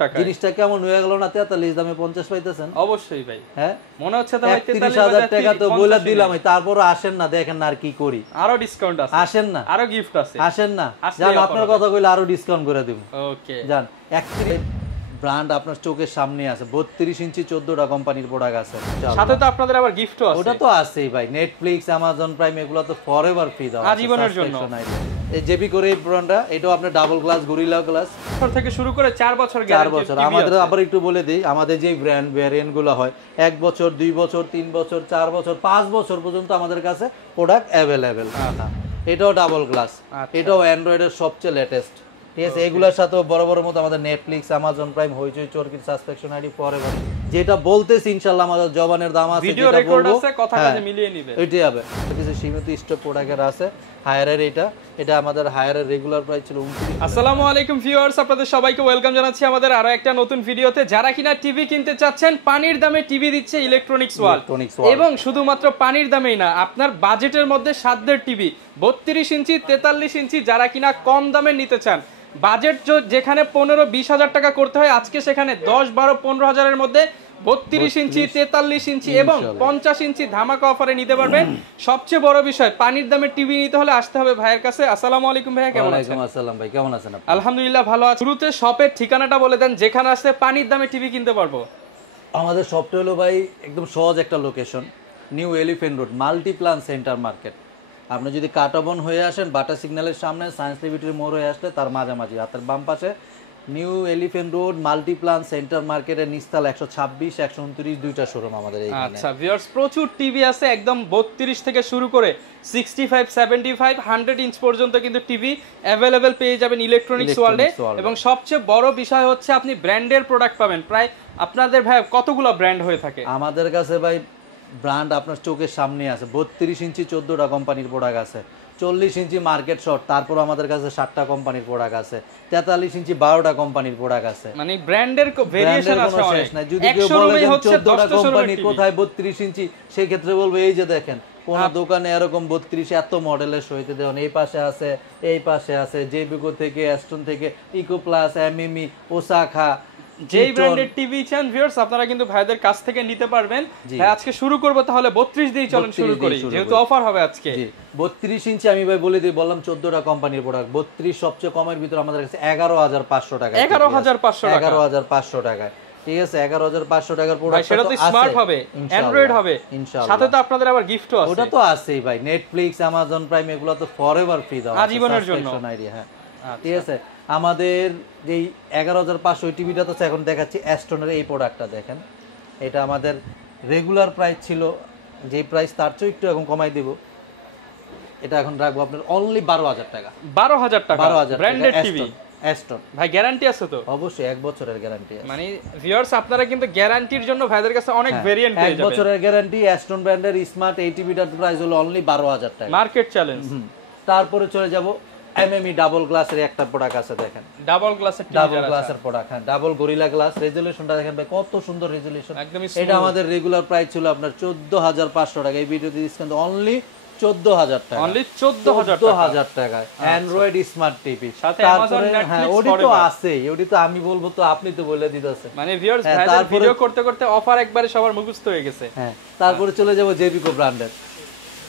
টাকা। জিনিসটা কেমন হয়ে গেল না? 43 দামে 50 পাইতেছেন? অবশ্যই ভাই। হ্যাঁ মনে হচ্ছে তো ভাই 43,000 টাকা তো বলে দিলাম, তারপর আসেন না, দেখেন না আর কি করি। আরো ডিসকাউন্ট আছে, আসেন না, আরো গিফট আছে, আসেন না, জান আপনার কথা কইলে আরো ডিসকাউন্ট করে দিব। ওকে জান 31 ব্র্যান্ড আপনার চোখের সামনে আছে, 32 ইঞ্চি 14টা কোম্পানির প্রোডাক্ট আছে, সাথে তো আপনাদের আবার গিফটও আছে। ওটা তো আছেই ভাই, নেটফ্লিক্স, অ্যামাজন প্রাইম এগুলো তো ফরএভার ফ্রি দাও আজীবনের জন্য। এই জেবি করে এই ব্র্যান্ডটা, এটাও আপনার ডাবল গ্লাস গরিলা গ্লাস থেকে শুরু করে 4 বছর 4 বছর। আমাদের আবার একটু বলে দেই, আমাদের যে ব্র্যান্ড ভ্যারিয়েন্ট গুলো হয় 1 বছর 2 বছর 3 বছর 4 বছর 5 বছর পর্যন্ত আমাদের কাছে প্রোডাক্ট অ্যাভেলেবেল। এটাও ডাবল গ্লাস, এটাও অ্যান্ড্রয়েডের সবচেয়ে লেটেস্ট, ঠিক আছে। এগুলোর সাথে বড় বড় মতো আমাদের নেটফ্লিক্স, অ্যামাজন প্রাইম, হইচই, চরকি, সাবস্ক্রিপশন আইডি ফরএভার, যেটা বলতেছি ইনশাআল্লাহ আমাদের জবানের দাম আছে, ভিডিও রেকর্ড আছে, কথা কাজে মিলিয়ে নিবে, এটাই হবে। কিছু সীমিত স্টক প্রোডাক্টের আছে। হায়ারের এটা আমাদের হায়ারের রেগুলার প্রাইস ছিল 29। আসসালামু আলাইকুম ভিউয়ার্স, আপনাদের সবাইকে ওয়েলকাম জানাচ্ছি আমাদের আরো একটা নতুন ভিডিওতে। যারা কিনা টিভি কিনতে চাচ্ছেন, পানির দামে টিভি দিচ্ছে ইলেকট্রনিক্স ওয়ার্ল্ড, এবং শুধুমাত্র পানির দামেই না, আপনার বাজেটের মধ্যে সাধ্যের টিভি 32 ইঞ্চি 43 ইঞ্চি যারা কিনা কম দামে নিতে চান, বাজেট যেখানে 15-20 হাজার টাকা করতে হয়, আজকে সেখানে 10-12-15 হাজারের মধ্যে 32 ইঞ্চি 43 ইঞ্চি এবং 50 ইঞ্চি ধামাকা অফারে নিতে পারবেন। সবচেয়ে বড় বিষয়, পানির দামে টিভি নিতে হলে আসতে হবে ভাইয়ের কাছে। আসসালামু আলাইকুম ভাইয়া, কেমন আছেন? ওয়ালাইকুম আসসালাম ভাই, কেমন আছেন আপনি? আলহামদুলিল্লাহ ভালো আছি। শুরুতে শপের ঠিকানাটা বলে দেন, যেখানে আসলে পানির দামে টিভি কিনতে পারবো। আমাদের শপটা হলো ভাই একদম সহজ একটা location, new elephant road, Multiplan centre market. আপনি যদি কাটাবন হয়ে আসেন, বাটা সিগন্যালের সামনে সায়েন্স ল্যাবরেটরির মোড় হয়ে আসলে তার মাঝামাঝি হাতের বাম পাশে new elephant road Multiplan centre মার্কেটের নিচতলা 126 129 দুইটা শোরুম আমাদের এইখানে। আচ্ছা ভিউয়ার্স, প্রচুর টিভি আছে, একদম 32 থেকে শুরু করে 65, 75, 100 ইঞ্চ পর্যন্ত কিন্তু টিভি অ্যাভেলেবেল পেয়ে যাবেন ইলেকট্রনিক্স ওয়ার্ল্ডে। এবং সবচেয়ে বড় বিষয় হচ্ছে আপনি ব্র্যান্ডের প্রোডাক্ট পাবেন। প্রায় আপনাদের ভাই কতগুলো ব্র্যান্ড হয়ে থাকে? আমাদের কাছে ভাই ব্র্যান্ড আপনার চোখের সামনে আছে, 32 ইঞ্চি 14টা কোম্পানির প্রোডাক্ট আছে, 40 ইঞ্চি মার্কেট শর্ট, তারপর আমাদের কাছে 60টা কোম্পানির প্রোডাক্ট আছে, 43 ইঞ্চি 12টা কোম্পানির প্রোডাক্ট আছে। মানে ব্র্যান্ডের ভেরিয়েশন আছে অনেক। যদি কেউ বলে যে 14টা কোম্পানি কোথায় 32 ইঞ্চি, সেই ক্ষেত্রে বলবো এই যে দেখেন, কোন দোকানে এরকম 32 এত মডেলের সহিত দেন। এই পাশে আছে, এই পাশে আছে, জেবিকো থেকে, অ্যাস্টন থেকে, ইকো প্লাস, এমএমই, ওসাকা, যেই ব্র্যান্ডের টিভি চান ভিউয়ার্স আপনারা কিন্তু ভাইদের কাছ থেকে নিতে পারবেন। ভাই আজকে শুরু করব তাহলে 32 দিয়ে, চলেন শুরু করি, যেহেতু অফার হবে আজকে। 32 ইঞ্চি আমি ভাই বলে দিই, বললাম 14টা কোম্পানির প্রোডাক্ট। 32 সবচেয়ে কমের ভিতরে আমাদের কাছে 11,500 টাকা, 11,500 টাকা, ঠিক আছে। 11,500 টাকার প্রোডাক্ট, সেটা তো স্মার্ট হবে, অ্যান্ড্রয়েড হবে ইনশাআল্লাহ, সাথে তো আপনাদের আবার গিফটও আছে। ওটা তো আছেই ভাই, নেটফ্লিক্স, অ্যামাজন প্রাইম এগুলো তো ফরএভার ফ্রি দাও আজীবনের জন্য। হ্যাঁ, ঠিক আছে। আমাদের যেই 11,500 টিভিটা তো এখন দেখাচ্ছি, অ্যাস্টনের এই প্রোডাক্টটা দেখেন, এটা আমাদের রেগুলার প্রাইস ছিল, যে প্রাইস তার চেয়ে একটু এখন কমাই দিব, এটা এখন রাখবো আপনার অনলি 12,000 টাকা। 12,000 টাকা ব্র্যান্ডেড টিভি। অ্যাস্টন ভাই গ্যারান্টি আছে তো? অবশ্যই 1 বছরের গ্যারান্টি আছে। মানে ভিউয়ার্স আপনারা কিন্তু গ্যারান্টির জন্য ভাইদের কাছে অনেক ভেরিয়েন্ট পেয়ে যাবেন। 1 বছরের গ্যারান্টি, অ্যাস্টন ব্র্যান্ডের স্মার্ট এই টিভিটার প্রাইস হলো অনলি 12,000 টাকা, মার্কেট চ্যালেঞ্জ। তারপরে চলে যাব এমএমই ডাবল গ্লাসের একটা প্রোডাক্ট আছে, দেখেন ডাবল গ্লাসের টিভি, ডাবল গ্লাসের প্রোডাক্ট, হ্যাঁ, ডাবল গরিলা গ্লাস। রেজোলিউশনটা দেখেন ভাই, কত সুন্দর রেজোলিউশন। এটা আমাদের রেগুলার প্রাইস ছিল আপনার 14,500 টাকা, এই ভিডিওতে ডিসকাউন্ট অনলি 14,000 টাকা, অনলি 14,000 টাকা। অ্যান্ড্রয়েড স্মার্ট টিভি, সাথে অ্যামাজন হ্যাঁ, ওডি তো আছেই, ওডি তো আমি বলবো তো আপনি তো বলে দিতেছেন। মানে ভিউয়ার্স ভাইদের ভিডিও করতে করতে অফার একবারে সবার মুখস্থ হয়ে গেছে। হ্যাঁ, তারপরে চলে যাব জেবিকো ব্র্যান্ডের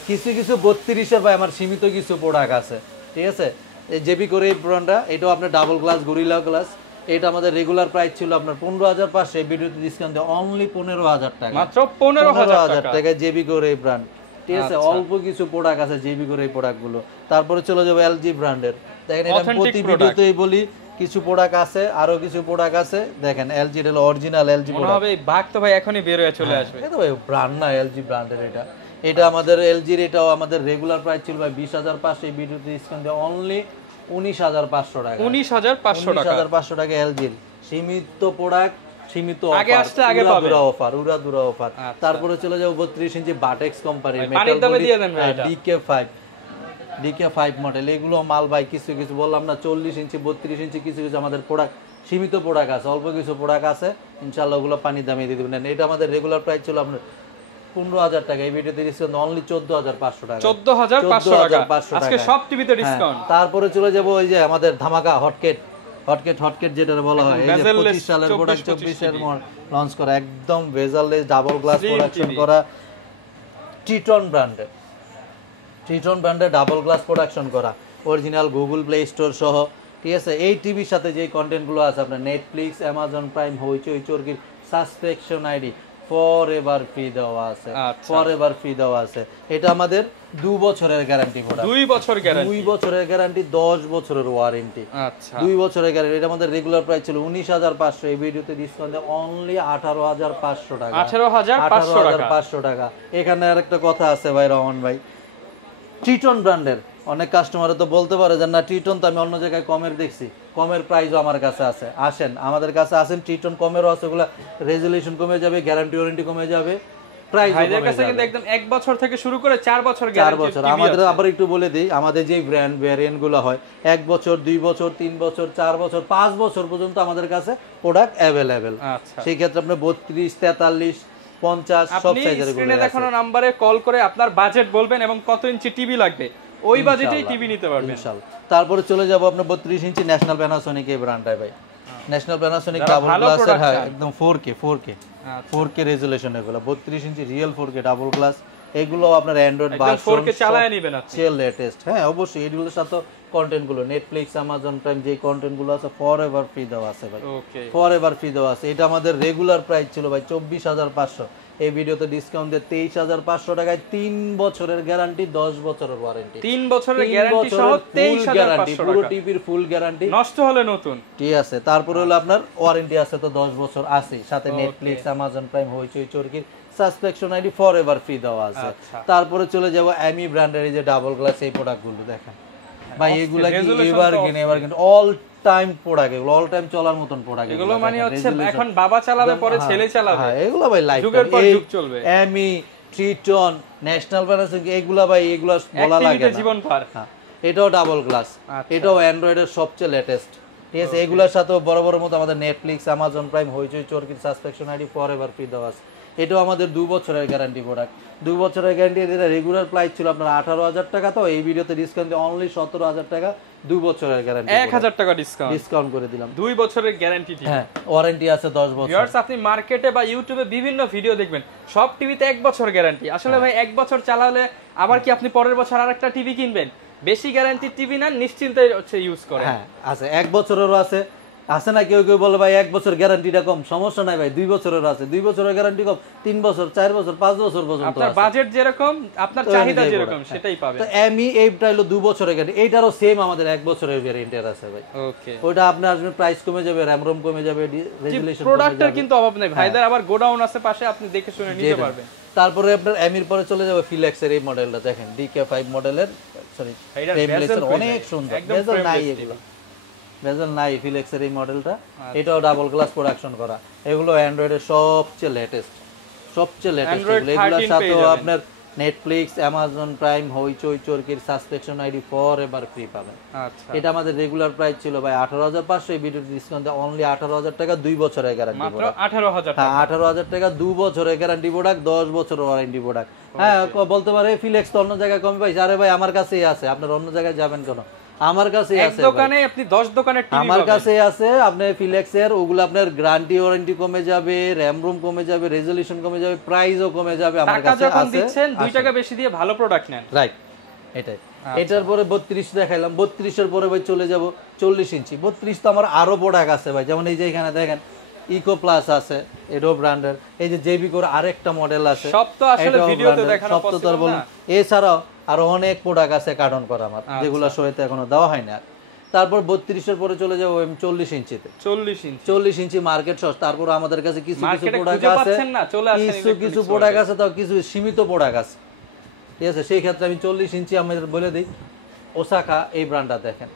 কিছু 32-এর ভাই আমার সীমিত কিছু প্রোডাক্ট আছে, ঠিক আছে। এই জেবিকোর এই ব্র্যান্ডটা, এটাও আপনার ডাবল গ্লাস গরিলা গ্লাস, এটা আমাদের রেগুলার প্রাইস ছিল আপনার 15,500, এই ভিডিওতে ডিসকাউন্ট দিয়ে অনলি 15,000 টাকা, মাত্র 15,000 টাকা জেবিকোর এই ব্র্যান্ড, ঠিক আছে। অল্প কিছু প্রোডাক্ট আছে জেবিকোর এই প্রোডাক্টগুলো। তারপরে চলে যাবে এলজি ব্র্যান্ডের, দেখেন এটা প্রতি ভিডিওতেই বলি, কিছু প্রোডাক্ট আছে, আরো কিছু প্রোডাক্ট আছে, দেখেন এলজি এর অরিজিনাল এলজি প্রোডাক্ট হবে। ভাগ তো ভাই এখনই বের হয়ে চলে আসবে, এটা ভাই ব্র্যান্ড না, এলজি ব্র্যান্ডের এটা আমাদের এলজির, এটাও আমাদের রেগুলার প্রাইস ছিল ভাই 20,500, এই ভিডিওতে ডিসকাউন্ট দিয়ে অনলি 19,500 টাকা, 19,500 টাকা এলজির সীমিত প্রোডাক্ট, সীমিত আগে আসলে আগে পাবে অফার, উড়াদুরা অফার। তারপরে চলে যাও 32 ইঞ্চি বাটেক্স কোম্পানির মেটাল বডি দিয়ে দেন ভাই, এটা DK5 মডেল, এগুলো মাল ভাই কিছু কিছু বললাম না, 40 ইঞ্চি 32 ইঞ্চি কিছু কিছু আমাদের প্রোডাক্ট, সীমিত প্রোডাক্ট আছে, অল্প কিছু প্রোডাক্ট আছে, ইনশাআল্লাহ ওগুলো পানি দামে দিয়ে দিবেন। এটা আমাদের রেগুলার প্রাইস ছিল আপনার 15,000 টাকা, এই ভিডিওতে ডিসকাউন্ট অনলি 14,500 টাকা, 14,500 টাকা আজকে সব টিভিতে ডিসকাউন্ট। তারপরে চলে যাব ওই যে আমাদের ধামাকা হটকেট হটকেট যেটা বলা হয়, এই যে 25 সালের প্রোডাক্ট 24 এর লঞ্চ করা, একদম বেজারলেস ডাবল গ্লাস প্রোডাকশন করা, ট্রিটন ব্র্যান্ডের ডাবল গ্লাস প্রোডাকশন করা, অরিজিনাল গুগল প্লে স্টোর সহ, ঠিক আছে। এই টিভির সাথে যে কন্টেন্টগুলো আছে আপনার নেটফ্লিক্স, অ্যামাজন প্রাইম, হইচই, চরকির সাবস্ক্রিপশন আইডি ফরএভার ফ্রি দেওয়া আছে, ফরএভার ফ্রি দেওয়া আছে। এটা আমাদের 2 বছরের গ্যারান্টি প্রোডাক্ট, 2 বছর গ্যারান্টি, 2 বছরের গ্যারান্টি, 10 বছরের ওয়ারেন্টি। আচ্ছা, 2 বছরের গ্যারান্টি। এটা আমাদের রেগুলার প্রাইস ছিল 19,500, এই ভিডিওতে ডিসকাউন্ট দিয়ে অনলি 18,500 টাকা, 18,500 টাকা। এখানে আরেকটা কথা আছে ভাই, রহমান ভাই, ট্রিটন ব্র্যান্ডের অনেক কাস্টমারে তো বলতে পারে যে না ট্রিটন তো আমি অন্য জায়গায় কমের দেখছি, কমের প্রাইসও আমার কাছে আছে, আসেন আমাদের কাছে আসেন, ট্রিটন কমেরও আছে, ওগুলা রেজুলেশন কমে যাবে, গ্যারান্টি ওয়ারেন্টি কমে যাবে, প্রাইস ভাইদের কাছে কিন্তু একদম 1 বছর থেকে শুরু করে 4 বছর গ্যারান্টি। 4 বছর। আমাদের আবার একটু বলে দেই, আমাদের যে ব্র্যান্ড ভ্যারিয়েন্ট গুলো হয় 1 বছর, 2 বছর, 3 বছর, 4 বছর, 5 বছর পর্যন্ত আমাদের কাছে প্রোডাক্ট अवेलेबल। আচ্ছা, সেই ক্ষেত্রে আপনি 32, 43, 50 সব সাইজের গুলো স্ক্রিনে দেখানো নম্বরে কল করে আপনার বাজেট বলবেন এবং কত ইঞ্চি টিভি লাগবে, ওই বাজেটেই টিভি নিতে পারবেন ইনশাআল্লাহ। তারপরে চলে যাব আপনার 32 ইঞ্চি ন্যাশনাল প্যানাসোনিক, এই ব্র্যান্ডটাই ভাই, ন্যাশনাল প্যানাসোনিক ডাবল গ্লাসের, হ্যাঁ একদম 4K রেজুলেশন, এগুলো 32 ইঞ্চি রিয়েল 4K ডাবল গ্লাস, এগুলো আপনার অ্যান্ড্রয়েড ভার্সন 4K চালায় নেবেন আপনি, লেটেস্ট। হ্যাঁ অবশ্যই, এগুলোর সাথে কন্টেন্ট গুলো নেটফ্লিক্স, অ্যামাজন প্রাইম যে কন্টেন্ট গুলো আছে ফরএভার ফ্রি দেওয়া আছে ভাই, ওকে, ফরএভার ফ্রি দেওয়া আছে। এটা আমাদের রেগুলার প্রাইস ছিল ভাই 24,500, এই ভিডিওতে ডিসকাউন্ট দিয়ে 23,500 টাকায় 3 বছরের গ্যারান্টি, 10 বছরের ওয়ারেন্টি, 3 বছরের গ্যারান্টি সহ 23,500 পুরো টাকা, টিভির ফুল গ্যারান্টি, নষ্ট হলে নতুন, ঠিক আছে। তারপরে হলো আপনার ওয়ারেন্টি আছে তো 10 বছর আছে, সাথে নেটফ্লিক্স, অ্যামাজন প্রাইম, হইচই, চরকির সাবস্ক্রিপশন আইডি ফরএভার ফ্রি দেওয়া আছে। তারপরে চলে যাব এমি ব্র্যান্ডের এই যে ডাবল গ্লাস, এই প্রোডাক্টগুলো দেখেন ভাই, এগুলা কি এভারগ্রিন অল টাইম প্রোডাক্ট, এগুলো অল টাইম চলার মতন প্রোডাক্ট, এগুলো মানে হচ্ছে এখন বাবা চালাবে পরে ছেলে চালাবে, হ্যাঁ এগুলো ভাই লাইফ যুগের পর যুগ চলবে। এমি, ট্রিটন, ন্যাশনাল প্যানাসোনিক, এগুলা ভাই এগুলা বলা লাগে না, জীবন পার। হ্যাঁ এটাও ডাবল গ্লাস, এটাও অ্যান্ড্রয়েডের সবচেয়ে লেটেস্ট, ঠিক আছে। এগুলোর সাথে বড় বড় মতো আমাদের নেটফ্লিক্স, অ্যামাজন প্রাইম, হইচই, চরকির সাবস্ক্রিপশন আইডি ফরএভার ফ্রি দেওয়া আছে। এটাও আমাদের 2 বছরের গ্যারান্টি প্রোডাক্ট, 2 বছরের গ্যারান্টি। এদের রেগুলার প্রাইস ছিল আপনার 18,000 টাকা, তো এই ভিডিওতে ডিসকাউন্ট দিয়ে অনলি 17,000 টাকা, 2 বছরের গ্যারান্টি, 1,000 টাকা ডিসকাউন্ট করে দিলাম, 2 বছরের গ্যারান্টি, হ্যাঁ ওয়ারেন্টি আছে 10 বছর। ভিউয়ার্স, আপনি মার্কেটে বা ইউটিউবে বিভিন্ন ভিডিও দেখবেন, সব টিভিতে 1 বছর গ্যারান্টি। আসলে ভাই 1 বছর চালালে আবার কি আপনি পরের বছর আরেকটা টিভি কিনবেন? বেশি গ্যারান্টি টিভি না, নিশ্চিন্তে হচ্ছে ইউজ করেন। হ্যাঁ আছে, 1 বছরেরও আছে, আছে না কেউ কেউ বলে ভাই 1 বছর গ্যারান্টিটা কম, সমস্যা নাই ভাই, 2 বছরের আছে, 2 বছরের গ্যারান্টি কম, 3 বছর, 4 বছর, 5 বছর পর্যন্ত আপনার বাজেট যেরকম, আপনার চাহিদা যেরকম সেটাই পাবেন। তো এমি এইটা হলো 2 বছরের গ্যারান্টি, এইটারও সেম আমাদের 1 বছরের গ্যারান্টি আছে ভাই। ওকে, ওটা আপনি আসলে প্রাইস কমে যাবে, র‍্যাম রম কমে যাবে, রেজুলেশন কমে প্রোডাক্টের যাবে, কিন্তু অভাব নেই ভাইদের, আবার গোডাউন আছে পাশে, আপনি দেখে শুনে নিতে পারবেন। তারপরে আপনার এমির পরে চলে যাবে ফিলেক্সের এই মডেলটা দেখেন, DK5 মডেলের, সরি ফ্রেমলেসের, অনেক সুন্দর, বেজেল নাই, এগুলো বেজেল নাই ফিলেক্সের এই মডেলটা, এটাও ডাবল গ্লাস প্রোডাকশন করা। এগুলো অ্যান্ড্রয়েডের সবচেয়ে লেটেস্ট, এগুলোর সাথেও আপনার নেটফ্লিক্স, অ্যামাজন প্রাইম, হইচই, চরকির সাবস্ক্রিপশন আইডি ফরএভার ফ্রি পাবেন। আচ্ছা, এটা আমাদের রেগুলার প্রাইস ছিল ভাই 18,500, এই ভিডিওতে ডিসকাউন্ট দিয়ে অনলি 18,000 টাকা, 2 বছরের গ্যারান্টি মাত্র প্রোডাক্ট, 18,000 হ্যাঁ 18,000 টাকা, 2 বছরের গ্যারান্টি প্রোডাক্ট, 10 বছরের ওয়ারেন্টি প্রোডাক্ট। হ্যাঁ বলতে পারে ফিলেক্স তো অন্য জায়গায় কম পাইছে, আরে ভাই আমার কাছেই আছে, আপনার অন্য জায়গায় যাবেন কেন, আমার কাছেই আছে, এক দোকানে আপনি 10 দোকানের টিভি আমার কাছেই আছে। আপনার ফিলেক্সের ওগুলো আপনার গ্যারান্টি ওয়ারেন্টি কমে যাবে, র‍্যাম রুম কমে যাবে, রেজুলেশন কমে যাবে, প্রাইসও কমে যাবে, আমার কাছে আছে। যখন দিচ্ছেন 2 টাকা বেশি দিয়ে ভালো প্রোডাক্ট নেন, রাইট, এটাই। এটার পরে 32 দেখাইলাম, 32 এর পরে ভাই চলে যাব 40 ইঞ্চি। 32 তো আমার আরো প্রোডাক্ট আছে ভাই, যেমন এই যে এখানে দেখেন ইকো প্লাস আছে, এডো ব্র্যান্ডের, এই যে জেবিকোর আরেকটা মডেল আছে, সব তো আসলে ভিডিওতে দেখানো পসিবল না। এছাড়াও আরো অনেক প্রোডাক্ট আছে কার্টন করা আমার, যেগুলো শোতে এখনো দেওয়া হয় না। তারপর 32 এর পরে চলে যাব 40 ইঞ্চিতে, 40 ইঞ্চি মার্কেট সস। তারপর আমাদের কাছে কিছু কিছু প্রোডাক্ট আছে, কিছু প্রোডাক্ট আছে, তাও কিছু সীমিত প্রোডাক্ট আছে, ঠিক আছে। সেই ক্ষেত্রে আমি 40 ইঞ্চি আমাদের বলে দিই, ওসাকা এই ব্র্যান্ডটা দেখেন,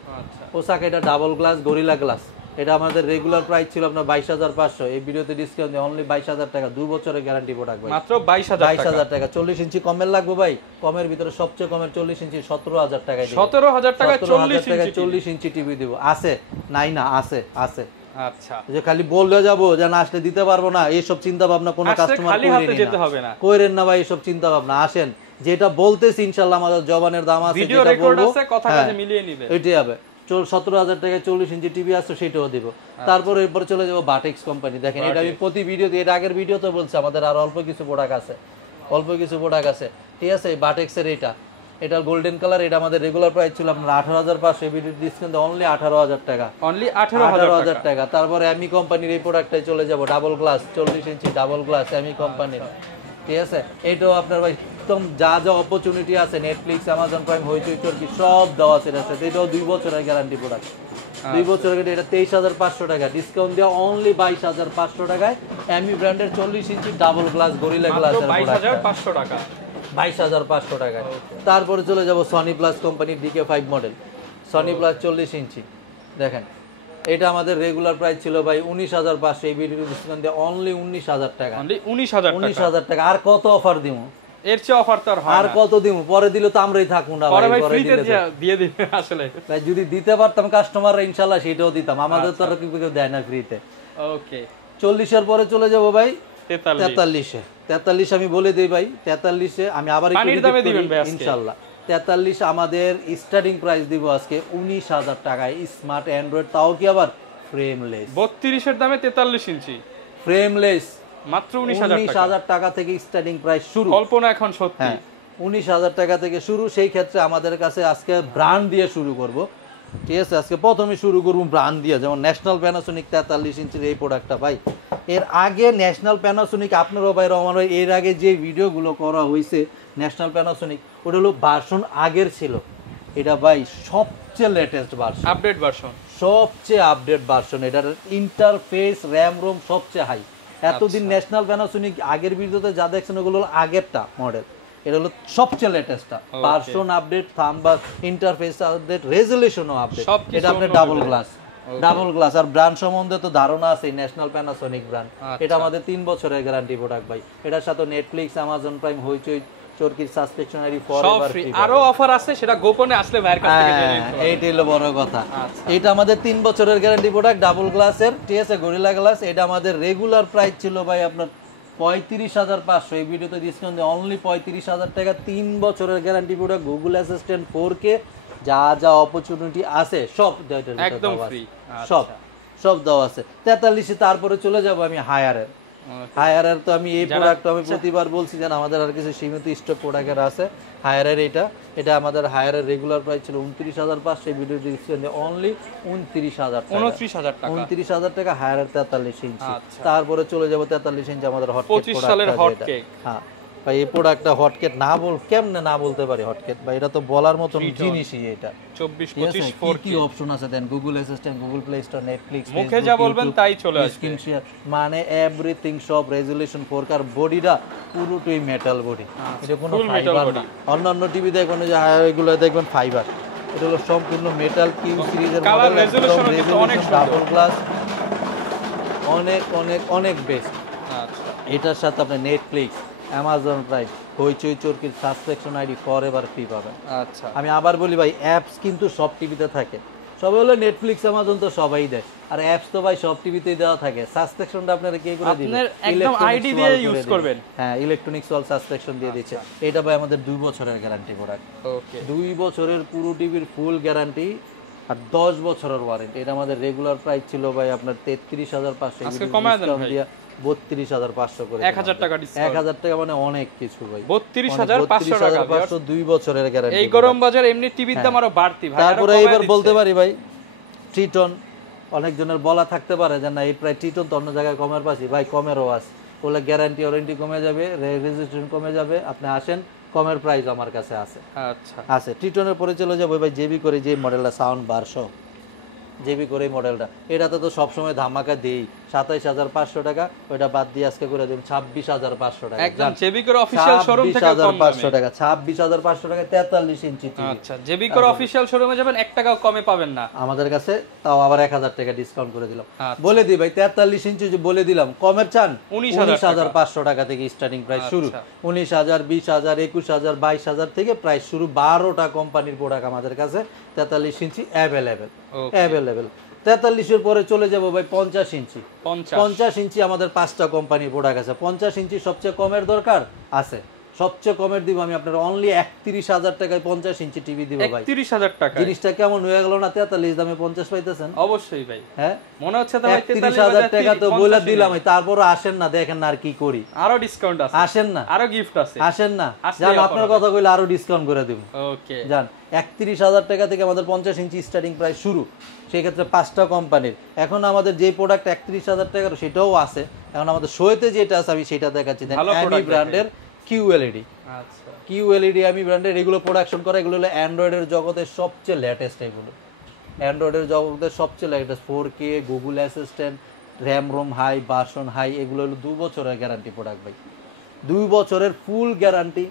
ওসাকা, এটা ডাবল গ্লাস গরিলা গ্লাস, এটা আমাদের রেগুলার প্রাইস ছিল আপনার 22,500, এই ভিডিওতে ডিসকাউন্ট দিয়ে অনলি 22,000 টাকা, 2 বছরের গ্যারান্টি প্রোডাক্ট ভাই, মাত্র 22,000 টাকা। 40 ইঞ্চি কমের লাগবে ভাই, কমের ভিতরে সবচেয়ে কমের 40 ইঞ্চি 17,000 টাকায় দিব, 17,000 টাকা 40 ইঞ্চি টিভি দিব। আছে নাই না, আছে আছে। আচ্ছা, যে খালি বললে যাবো যে না আসলে দিতে পারবো না, এইসব চিন্তা ভাবনা কোনো কাস্টমার কইরেন না ভাই, এইসব চিন্তা ভাবনা। আসেন, যেটা বলতেছি ইনশাআল্লাহ আমাদের জবানের দাম আছে, ভিডিও রেকর্ড আছে, কথা কাজে মিলিয়ে নিবে, এটাই হবে। 17,000 টাকায় 40 ইঞ্চি টিভি আছে, সেটাও দিব। তারপরে এরপরে চলে যাবো বাটেক্স কোম্পানি। দেখেন এটা আমি প্রতি ভিডিওতে, এর আগের ভিডিওতে বলছি আমাদের আর অল্প কিছু প্রোডাক্ট আছে, ঠিক আছে। বাটেক্সের এটা গোল্ডেন কালার, এটা আমাদের রেগুলার প্রাইস ছিল আপনার 18,500, এই ভিডিও ডিসকাউন্ট অনলি 18,000 টাকা, অনলি 18,000 টাকা। তারপরে এমি কোম্পানির এই প্রোডাক্টটাই চলে যাব, ডাবল গ্লাস 40 ইঞ্চি ডাবল গ্লাস এমি কোম্পানির, ঠিক আছে। এইটাও আপনার ভাই একদম যা যা অপরচুনিটি আছে, নেটফ্লিক্স, অ্যামাজন প্রাইম, হইচই চরকি সব দেওয়া আছে এটার সাথে। এটাও 2 বছরের গ্যারান্টি প্রোডাক্ট, 2 বছরের গ্যারান্টি। এটা 23,500 টাকা, ডিসকাউন্ট দেওয়া অনলি 22,500 টাকায়। এমি ব্র্যান্ডের 40 ইঞ্চি ডাবল গ্লাস গরিলা গ্লাসের 22,500 টাকা, 22,500 টাকায়। তারপরে চলে যাব সনি প্লাস কোম্পানির DK5 মডেল, সনি প্লাস 40 ইঞ্চি। দেখেন এটা আমাদের রেগুলার প্রাইস ছিল ভাই 19,500, এই ভিডিও ডিসকাউন্ট দিয়ে অনলি 19,000 টাকা, অনলি 19,000 টাকা। আর কত অফার দিমু? এর চেয়ে অফার তো আর কত দিমু? পরে দিলে তো আমরাই থাকবো না ভাই, পরে ফ্রিতে দিয়ে দিবে আসলে ভাই। যদি দিতে পারতাম কাস্টমাররা ইনশাআল্লাহ সেটাও দিতাম, আমাদের তো আর কেউ দেয় না ফ্রিতে। ওকে 40 এর পরে চলে যাব ভাই 43 43 আমি বলে দেই ভাই, 43 আমি আবার পানির দামে দিবেন ভাই আজকে ইনশাআল্লাহ। 43 আমাদের স্টার্টিং প্রাইস দিব আজকে 19,000 টাকায়, স্মার্ট অ্যান্ড্রয়েড, তাও কি আবার ফ্রেমলেস। 32 এর দামে 43 ইঞ্চি ফ্রেমলেস, মাত্র 19,000 টাকা থেকে স্টার্টিং প্রাইস শুরু। কল্পনা এখন সত্যি, 19,000 টাকা থেকে শুরু। সেই ক্ষেত্রে আমাদের কাছে আজকে ব্র্যান্ড দিয়ে শুরু করব, ঠিক আছে। আজকে প্রথমে শুরু করব ব্র্যান্ড দিয়ে, যেমন ন্যাশনাল প্যানাসোনিক 43 ইঞ্চির এই প্রোডাক্টটা ভাই। এর আগে ন্যাশনাল প্যানাসোনিক, আপনারও ভাই রহমান ভাই, এর আগে যে ভিডিওগুলো করা হয়েছে ন্যাশনাল প্যানাসোনিক, ওটা হলো ভার্সন আগের ছিল। এটা ভাই সবচেয়ে লেটেস্ট ভার্সন, আপডেট ভার্সন, সবচেয়ে আপডেট ভার্সন। এটার ইন্টারফেস, র্যাম রোম সবচেয়ে হাই। এতদিন ন্যাশনাল প্যানাসোনিক আগের ভিডিওতে যা দেখছেন ওগুলো হলো আগেরটা মডেল, এটা হলো সবচেয়ে লেটেস্টটা। ভার্সন আপডেট, থাম্বার, ইন্টারফেস আপডেট, রেজোলিউশনও আপডেট। এটা আপনার ডাবল গ্লাস। আর ব্র্যান্ড সম্বন্ধে তো ধারণা আছে, ন্যাশনাল প্যানাসোনিক ব্র্যান্ড। এটা আমাদের 3 বছরের গ্যারান্টি প্রোডাক্ট ভাই। এটার সাথে Netflix, Amazon Prime, Hoichoi চরকির সাবস্ক্রিপশনারি forever free. আরো অফার আছে, সেটা গোপনে আসলে ভাইয়ের কাছ থেকে জেনে নিতে হবে। এইটাই হলো বড় কথা। এটা আমাদের 3 বছরের গ্যারান্টি প্রোডাক্ট, ডাবল গ্লাসের, ঠিক আছে, গরিলা গ্লাস। এটা আমাদের রেগুলার প্রাইস ছিল ভাই আপনার 35,500, এই ভিডিওতে ডিসকাউন্ট দিয়ে অনলি 35,000 টাকা। 3 বছরের guarantee product, Google assistant 4K, যা যা অপরচুনিটি আছে সব একদম ফ্রি, সব দেওয়া আছে। 43। তারপরে চলে যাব আমি হায়ারের। তো আমি এই প্রোডাক্ট আমি প্রতিবার বলছি যেন আমাদের আর কিছু সীমিত স্টক প্রোডাক্টের আছে। হায়ারের এটা আমাদের হায়ারের রেগুলার প্রাইস ছিল 29,500, এই ভিডিও ডিসকাউন্ট দিয়ে অনলি 29,000 টাকা, 29,000 টাকা হায়ারের 43 ইঞ্চি। তারপরে চলে যাব 43 ইঞ্চি আমাদের হটকেট 25 সালের হটকেক। হ্যাঁ ভাই, এই প্রোডাক্টটা হটকেট কেমনে না বলতে পারি হটকেট ভাই, এটা তো বলার মতো জিনিসই। এটা 24-25 4K কি অপশন আছে then, Google Assistant, Google Play Store, Netflix, মুখে যা বলবেন তাই চলে আসবে, স্ক্রিন শেয়ার, মানে এভরিথিং সব। রেজোলিউশন 4K, আর বডিটা পুরোটাই মেটাল বডি, এটা কোনো ফাইবার না। অন্যান্য টিভি দেখবেন যে এগুলো দেখবেন ফাইবার, এটা হলো সম্পূর্ণ মেটাল। কিউ সিরিজের মডেল, রেজোলিউশন কিন্তু অনেক সুন্দর, ডাবল গ্লাস, অনেক অনেক অনেক বেস্ট। আচ্ছা, এটার সাথে আপনি নেটফ্লিক্স, অ্যামাজন প্রাইম, হইচই চরকির সাবস্ক্রিপশন আইডি ফরএভার ফ্রি পাবেন। আচ্ছা, আমি আবার বলি ভাই, অ্যাপস কিন্তু সব টিভিতে থাকে। সবাই হলো নেটফ্লিক্স, অ্যামাজন তো সবাই দেয়, আর অ্যাপস তো ভাই সব টিভিতেই দেওয়া থাকে। সাবস্ক্রিপশনটা আপনারা কে করে দিবেন? আপনার একদম আইডি দিয়ে ইউজ করবেন। হ্যাঁ, ইলেকট্রনিক্স ওয়াল সাবস্ক্রিপশন দিয়ে দিচ্ছে। এটা ভাই আমাদের 2 বছরের গ্যারান্টি প্রোডাক্ট। ওকে, 2 বছরের পুরো টিভির ফুল গ্যারান্টি আর 10 বছরের ওয়ারেন্টি। এটা আমাদের রেগুলার প্রাইস ছিল ভাই আপনার 33,500, আজকে কমায় দেন ভাই, 32,500 করে, 1000 টাকা ডিসকাউন্ট। 1000 টাকা মানে অনেক কিছু ভাই, 32,500 টাকা, 2 বছরের গ্যারান্টি। এই গরম বাজার এমনি টিভির দাম আরো বাড়তি ভাই। তারপরে এবার বলতে পারি ভাই, ট্রিটন, অনেকজনের বলা থাকতে পারে যে না এই প্রায় ট্রিটন তো অন্য জায়গায় কমের পাচ্ছি, ভাই কমেরও আছে, বলে গ্যারান্টি ওয়ারেন্টি কমে যাবে, রেজিস্ট্রেশন কমে যাবে, আপনি আসেন, কমের প্রাইস আমার কাছে আছে। আচ্ছা, আছে। ট্রিটনের পরে চলে যাবো ভাই জেবি করে, যে মডেলটা সাউন্ড বার সহ জেবি করে এই মডেলটা, এটাতে তো সবসময় ধামাকা দেই 27,500 টাকা, ওইটা বাদ দিয়ে আজকে করে দিন 26,500 টাকা, একদম জেবি করে অফিশিয়াল শোরুম থেকে কম দামে 26,500 টাকা, 26,500 টাকা 43 ইঞ্চি টিভি। আচ্ছা, জেবি করে অফিশিয়াল শোরুমে যাবেন 1 টাকাও কমে পাবেন না আমাদের কাছে, তাও আবার 1,000 টাকা ডিসকাউন্ট করে দিলাম। বলে দিই ভাই 43 ইঞ্চি যে বলে দিলাম, কমের চান 19,500 টাকা থেকে স্টার্টিং প্রাইস শুরু, 19,000, 20,000, 21,000, 22,000 থেকে প্রাইস শুরু। 12টা কোম্পানির প্রোডাক্ট আমাদের কাছে 43 ইঞ্চি অ্যাভেলেবেল। 43 এর পরে চলে যাব ভাই 50 ইঞ্চি। 50 ইঞ্চি আমাদের 5টা কোম্পানির প্রোডাক্ট আছে। 50 ইঞ্চি সবচেয়ে কমের দরকার আছে, সবচেয়ে কমের দিব আমি আপনার অনলি ৩১,০০০ টাকায় ৫০ ইঞ্চি টিভি দিব ভাই। ৩১,০০০ টাকা জিনিসটা কেমন হয়ে গেল না? ৪৩ দামে ৫০ পাইতেছেন। অবশ্যই ভাই, হ্যাঁ মনে হচ্ছে তো ভাই ৩১,০০০ টাকা তো বলে দিলাম, তারপরও আসেন না, দেখেন না আর কি করি। আরো ডিসকাউন্ট আছে, আসেন না, আরো গিফট আছে, আসেন না, জান আপনার কথা কইলে আরো ডিসকাউন্ট করে দিব। ওকে জান ৩১,০০০ টাকা থেকে আমাদের ৫০ ইঞ্চি স্টার্টিং প্রাইস শুরু, সেই ক্ষেত্রে 5টা কোম্পানির। এখন আমাদের যে প্রোডাক্ট ৩১,০০০ টাকার সেটাও আছে। এখন আমাদের শোতে যেটা আছে আমি সেটা দেখাচ্ছি, আমি ব্র্যান্ডের কিউএলইডি। আচ্ছা, কিউএলইডি আমি ব্র্যান্ডের, এগুলো প্রোডাকশন করা, এগুলো হলো অ্যান্ড্রয়েডের জগতের সবচেয়ে লেটেস্ট। এগুলো অ্যান্ড্রয়েডের জগতের সবচেয়ে latest 4K, Google assistant, RAM ROM high, version high, এগুলো হলো 2 বছরের গ্যারান্টি প্রোডাক্ট ভাই। 2 বছরের ফুল গ্যারান্টি,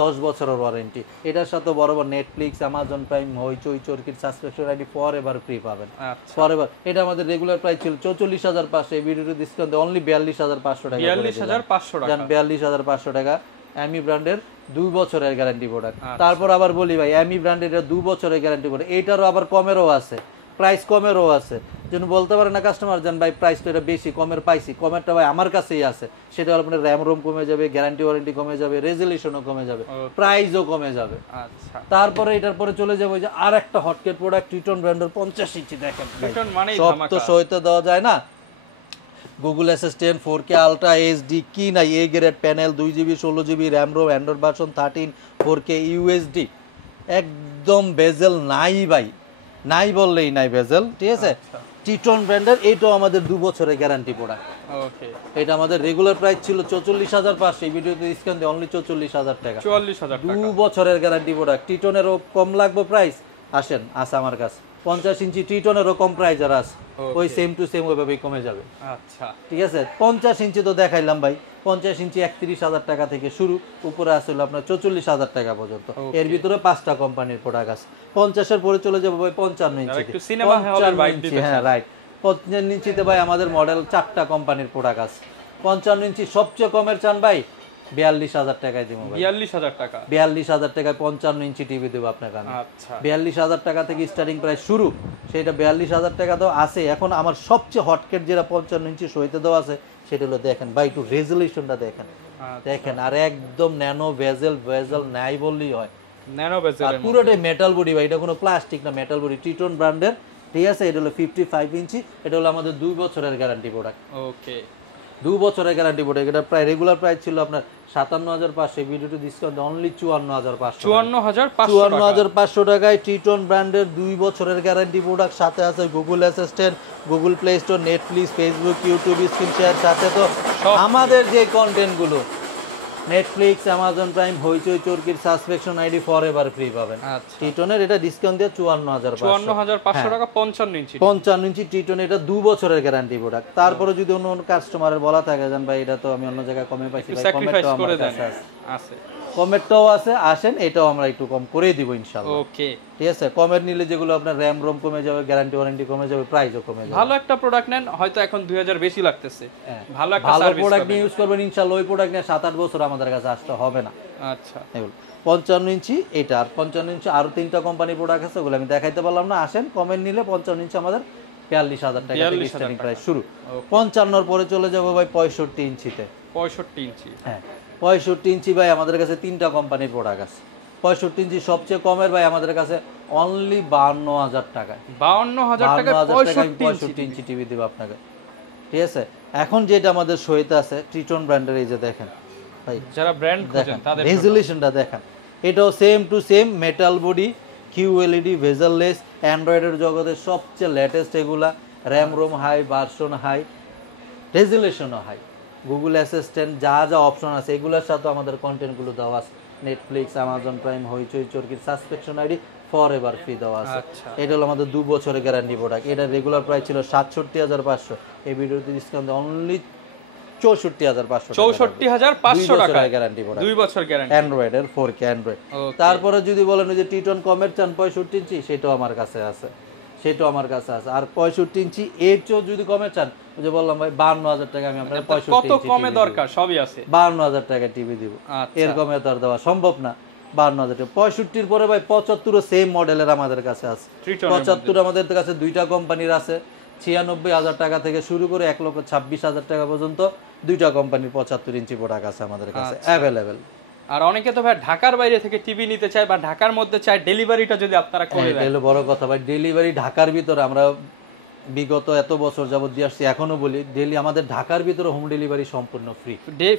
10 বছরের ওয়ারেন্টি। এটার সাথে বরাবর নেটফ্লিক্স, অ্যামাজন প্রাইম, হইচই, চরকির subscription ID forever free পাবেন। Forever. এটা আমাদের রেগুলার প্রাইস ছিল 44,500, এই ভিডিওতে ডিসকাউন্ট অনলি 42,500 টাকা। 42,500 টাকা, জান 42,500 টাকা এমি ব্র্যান্ডের 2 বছরের গ্যারান্টি প্রোডাক্ট। তারপর আবার বলি ভাই, এমি ব্র্যান্ডের 2 বছরের গ্যারান্টি প্রোডাক্ট, এটারও আবার কমেরও আছে, প্রাইস কমেরও আছে। যেন বলতে পারে না কাস্টমার, জান ভাই প্রাইসটা এটা বেশি, কমের পাইছি। কমেরটা ভাই আমার কাছেই আছে, সেটা হলো আপনার র্যাম রোম কমে যাবে, গ্যারান্টি ওয়ারেন্টি কমে যাবে, রেজুলেশনও কমে যাবে, প্রাইসও কমে যাবে। আচ্ছা, তারপরে এটার পরে চলে যাবো যে আর একটা হটকেট প্রোডাক্ট ট্রিটন ব্র্যান্ডের 50 ইঞ্চি। দেখেন ট্রিটন মানেই সব ধামাকা, তো সইতে দেওয়া যায় না। Google assistant 4K ultra HD কি নাই, A grade panel, 2GB 16GB RAM ROM, Android version 13, 4K USD, একদম বেজেল নাই ভাই, নাই বললেই নাই বেজেল, ঠিক আছে। ট্রিটন ব্র্যান্ডের এইটাও আমাদের 2 বছরের গ্যারান্টি প্রোডাক্ট। ওকে, এটা আমাদের রেগুলার প্রাইস ছিল 44,500, এই ভিডিওতে ডিসকাউন্ট দিয়ে অনলি 44,000 টাকা। 44,000 টাকা, 2 বছরের গ্যারান্টি প্রোডাক্ট। ট্রিটনেরও কম লাগবে প্রাইস, আসেন আছে আমার কাছে। 50 ইঞ্চি ট্রিটনেরও কম প্রাইস আর আছে, ওই সেম টু সেম ওইভাবেই কমে যাবে। আচ্ছা, ঠিক আছে। 50 ইঞ্চি তো দেখাইলাম ভাই, 50 ইঞ্চি 31,000 টাকা থেকে শুরু, উপরে আসলে আপনার 44,000 টাকা পর্যন্ত। এর ভিতরে 5টা কোম্পানির প্রোডাক্ট আছে। 50-এর পরে চলে যাবো ভাই 55 ইঞ্চি। হ্যাঁ রাইট, 55 ইঞ্চিতে ভাই আমাদের মডেল 4টা কোম্পানির প্রোডাক্ট আছে। 55 ইঞ্চি সবচেয়ে কমের চান ভাই 42,000 টাকায় দিব ভাই। 42,000 টাকা, 42,000 টাকায় 55 ইঞ্চি টিভি দেবো আপনাকে আমি। আচ্ছা, 42,000 টাকা থেকে স্টার্টিং প্রাইস শুরু, সেটা 42,000 টাকা তো আছে। এখন আমার সবচেয়ে হটকেট যেটা 55 ইঞ্চি সইতে দেওয়া আছে, সেটা হলো দেখেন ভাই, একটু রেজুলেশনটা দেখেন, দেখেন আর একদম ন্যানো ভেজেল, ভেজেল নাই বললেই হয়, ন্যানো ভেজেল, আর পুরোটাই মেটাল বডি ভাই, এটা কোনো প্লাস্টিক না, মেটাল বডি, ট্রিটন ব্র্যান্ডের, ঠিক আছে। এটা হলো 55 ইঞ্চি, এটা হলো আমাদের 2 বছরের গ্যারান্টি প্রোডাক্ট। ওকে, 2 বছরের গ্যারান্টি প্রোডাক্ট। এটা প্রায় রেগুলার প্রাইস ছিল আপনার 57,500, এই ভিডিওতে ডিসকাউন্ট অনলি 54,500, 54,500 টাকায় ট্রিটন ব্র্যান্ডের 2 বছরের গ্যারান্টি প্রোডাক্ট। সাথে আছে Google Assistant, Google Play Store, Netflix, Facebook, YouTube, screen share, সাথে তো আমাদের যে কন্টেন্টগুলো নেটফ্লিক্স, অ্যামাজন প্রাইম, হইচই, চরকির subscription ID forever free পাবেন। ট্রিটনের এটা ডিসকাউন্ট দিয়ে 54,500 টাকা 55 ইঞ্চি। 55 ইঞ্চি ট্রিটন, এটা 2 বছরের গ্যারান্টি প্রোডাক্ট। তারপরে যদি অন্য কাস্টমারের বলা থাকে জান ভাই এটা তো আমি অন্য জায়গায় কমে পাইছি, কমেরটাও আমার কাছে আছে, কমেরটাও আছে, আসেন এটাও আমরা একটু কম করে দিব ইনশাআল্লাহ। ওকে, ঠিক আছে। কমের নিলে যেগুলো আপনার র্যাম রোম কমে যাবে, গ্যারান্টি ওয়ারেন্টি কমে যাবে, প্রাইসও কমে যাবে। ভালো একটা প্রোডাক্ট নেন, হয়তো এখন 2000 বেশি লাগতেছে, ভালো একটা ভালো সার্ভিস প্রোডাক্ট নিয়ে ইউজ করবেন ইনশাআল্লাহ, ওই প্রোডাক্ট নিয়ে 7-8 বছর আমাদের কাছে আসতে হবে না। আচ্ছা, এগুলো 55 ইঞ্চি, এটা আর 55 ইঞ্চি আরো 3টা কোম্পানির প্রোডাক্ট আছে, ওগুলো আমি দেখাইতে পারলাম না। আসেন কমেন্ট নিলে 55 ইঞ্চি আমাদের 42,000 টাকা থেকে স্টার্টিং প্রাইস শুরু। 55 পরে চলে যাবো ভাই 65 ইঞ্চিতে। 65 ইঞ্চি, হ্যাঁ 65 ইঞ্চি ভাই আমাদের কাছে 3টা কোম্পানির প্রোডাক্ট আছে। 65 ইঞ্চি সবচেয়ে কমের ভাই আমাদের কাছে অনলি 52,000 টাকা। 52,000 টাকা 65 ইঞ্চি টিভি দিব আপনাকে। ঠিক আছে। এখন যেটা আমাদের সহিত আছে ট্রিটন ব্র্যান্ডের, এই যে দেখেন ভাই, যারা ব্র্যান্ড খোঁজেন তাদের রেজুলেশনটা দেখেন, এটাও same to same metal body, QLED, bezelless, অ্যান্ড্রয়েডের জগতের সবচেয়ে লেটেস্ট এগুলা, RAM ROM high, version high, রেজুলেশনও হাই, গুগল অ্যাসিস্ট্যান্ট, যা যা অপশন আছে এগুলোর সাথে আমাদের কন্টেন্টগুলো দেওয়া আছে। নেটফ্লিক্স, অ্যামাজন প্রাইম, হইচই, চরকির subscription ID forever free দেওয়া আছে। এটা হলো আমাদের 2 বছরের গ্যারান্টি প্রোডাক্ট। এটা রেগুলার প্রাইস ছিল 67,500, এই ভিডিওতে ডিসকাউন্ট অনলি 64,500, 64,500 টাকা গ্যারান্টি প্রোডাক্ট, 2 বছর গ্যারান্টি, অ্যান্ড্রয়েডের 4K অ্যান্ড্রয়েড। তারপরে যদি বলেন যে ট্রিটন কমের চান 65 ইঞ্চি, সেটাও আমার কাছে আছে, সেটাও আমার কাছে আছে। আর 65 ইঞ্চি এর চেয়েও যদি কমে চান, ওই যে বললাম ভাই 52,000 টাকা আমি আপনার 65 কত কমে দরকার সবই আছে, 52,000 টাকা টিভি দিব। এর কমে তো আর দেওয়া সম্ভব না। 52,000 টাকা। 65 পরে ভাই 75ও সেম মডেলের আমাদের কাছে আছে। 75 আমাদের কাছে 2টা কোম্পানির আছে, 96,000 টাকা থেকে শুরু করে 1,26,000 টাকা পর্যন্ত 2টা কোম্পানির 75 ইঞ্চি প্রোডাক্ট আছে আমাদের কাছে অ্যাভেলেবেল। আর অনেকে তো ভাই ঢাকার বাইরে থেকে টিভি নিতে চায় বা ঢাকার মধ্যে চায়, ডেলিভারিটা যদি আপনারা করে দেন। এটা হলো বড় কথা ভাই, ডেলিভারি ঢাকার ভিতরে আমরা বিগত এত বছর যাবত দিয়ে আসছি, এখনো বলি ডেলি আমাদের ঢাকার ভিতরে হোম ডেলিভারি সম্পূর্ণ free.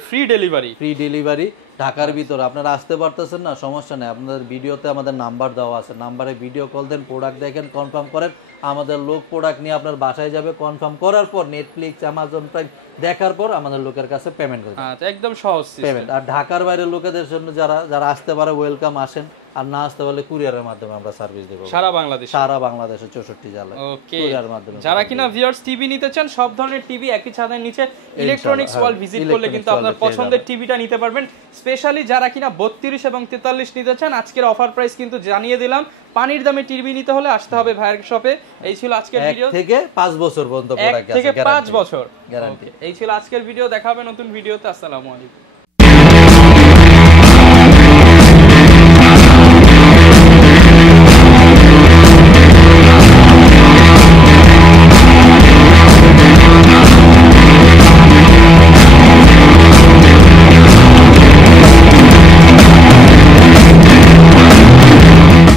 Free delivery, free delivery ঢাকার ভিতরে। আপনারা আসতে পারতেছেন না, সমস্যা নেই, আপনাদের ভিডিওতে আমাদের নাম্বার দেওয়া আছে, নাম্বারে ভিডিও কল দেন, প্রোডাক্ট দেখেন, কনফার্ম করেন, আমাদের লোক প্রোডাক্ট নিয়ে আপনার বাসায় যাবে, কনফার্ম করার পর নেটফ্লিক্স, অ্যামাজন প্রাইম দেখার পর আমাদের লোকের কাছে পেমেন্ট করবে। আচ্ছা, একদম সহজ পেমেন্ট। আর ঢাকার বাইরের লোকেদের জন্য যারা যারা আসতে পারে ওয়েলকাম, আসেন। আর না আসতে পারলে কুরিয়ারের মাধ্যমে আমরা সার্ভিস দেব সারা বাংলাদেশে। সারা বাংলাদেশে 64 জেলায় ওকে, কুরিয়ার মাধ্যমে। যারা কিনা ভিউয়ার্স টিভি নিতে চান, সব ধরনের টিভি একই ছাদের নিচে ইলেকট্রনিক্স ওয়াল ভিজিট করলে কিন্তু আপনার পছন্দের টিভিটা নিতে পারবেন। স্পেশালি যারা কিনা 32 এবং 43 নিতে চান, আজকের অফার প্রাইস কিন্তু জানিয়ে দিলাম। পানির দামে টিভি নিতে হলে আসতে হবে ভাইয়ের শপে। এই ছিল আজকের ভিডিও। 1 থেকে 5 বছর পর্যন্ত প্রোডাক্ট আছে, 1 থেকে 5 বছর গ্যারান্টি। এই ছিল আজকের ভিডিও, দেখা হবে নতুন ভিডিওতে। আসসালামু আলাইকুম।